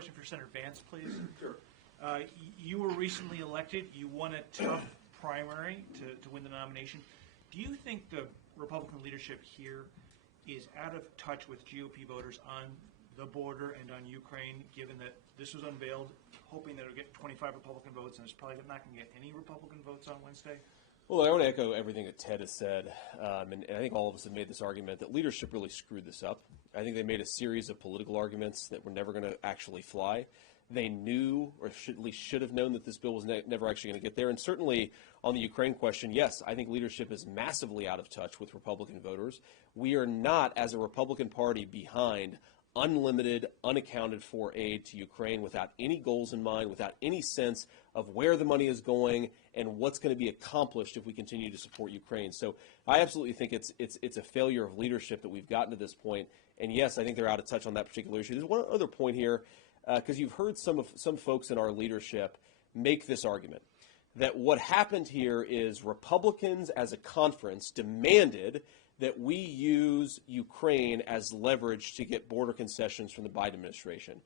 question for Senator Vance, please. Sure. You were recently elected. You won a tough primary to win the nomination. Do you think the Republican leadership here is out of touch with GOP voters on the border and on Ukraine, given that this was unveiled, hoping that it would get 25 Republican votes, and it's probably not going to get any Republican votes on Wednesday? Well, I want to echo everything that Ted has said, and I think all of us have made this argument that leadership really screwed this up. I think they made a series of political arguments that were never going to actually fly. They knew, or at least should have known, that this bill was never actually going to get there. And certainly on the Ukraine question, yes, I think leadership is massively out of touch with Republican voters. We are not, as a Republican Party, behind unlimited, unaccounted for aid to Ukraine without any goals in mind, without any sense of where the money is going and what's going to be accomplished if we continue to support Ukraine. So I absolutely think it's a failure of leadership that we've gotten to this point. And yes, I think they're out of touch on that particular issue. There's one other point here, because you've heard some folks in our leadership make this argument that what happened here is Republicans as a conference demanded that we use Ukraine as leverage to get border concessions from the Biden administration.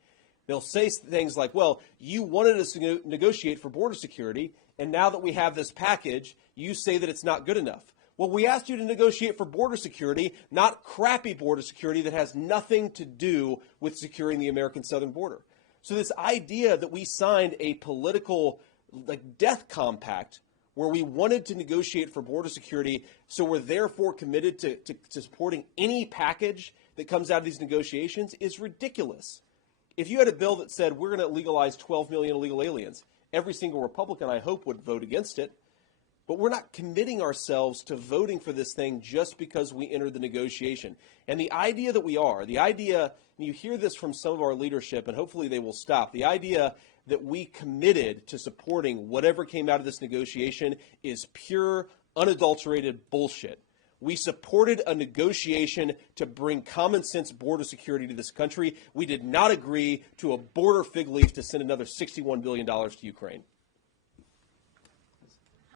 They'll say things like, well, you wanted us to negotiate for border security, and now that we have this package, you say that it's not good enough. Well, we asked you to negotiate for border security, not crappy border security that has nothing to do with securing the American southern border. So this idea that we signed a political death compact where we wanted to negotiate for border security, so we're therefore committed to supporting any package that comes out of these negotiations, is ridiculous. If you had a bill that said we're going to legalize 12 million illegal aliens, every single Republican, I hope, would vote against it. But we're not committing ourselves to voting for this thing just because we entered the negotiation. And the idea that we are, and you hear this from some of our leadership, and hopefully they will stop, the idea that we committed to supporting whatever came out of this negotiation is pure, unadulterated bullshit. We supported a negotiation to bring common sense border security to this country. We did not agree to a border fig leaf to send another $61 billion to Ukraine.